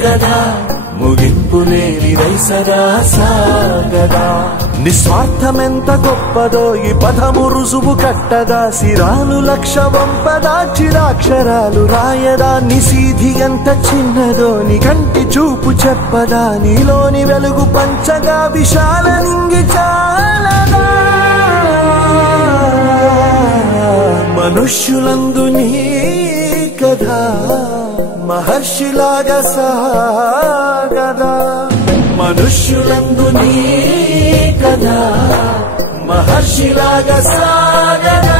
కదా ముగింపు లేని రైసరా సాగదా నిస్వార్థమెంత గొప్పదో ఈ పదము రుజువు కట్టదా సిరాలు లక్ష వంపదా చిరాక్షరాలు రాయదా నిశీధి ఎంత చిన్నదో నీ కంటి చూపు చెప్పదా నీలోని వెలుగు పంచగా విశాల నింగి చాలదా మనుష్యులందు నీ కథ మహర్షిలాగా సాగదా మనుష్యులందు నీ కథ మహర్షిలాగా సాగదా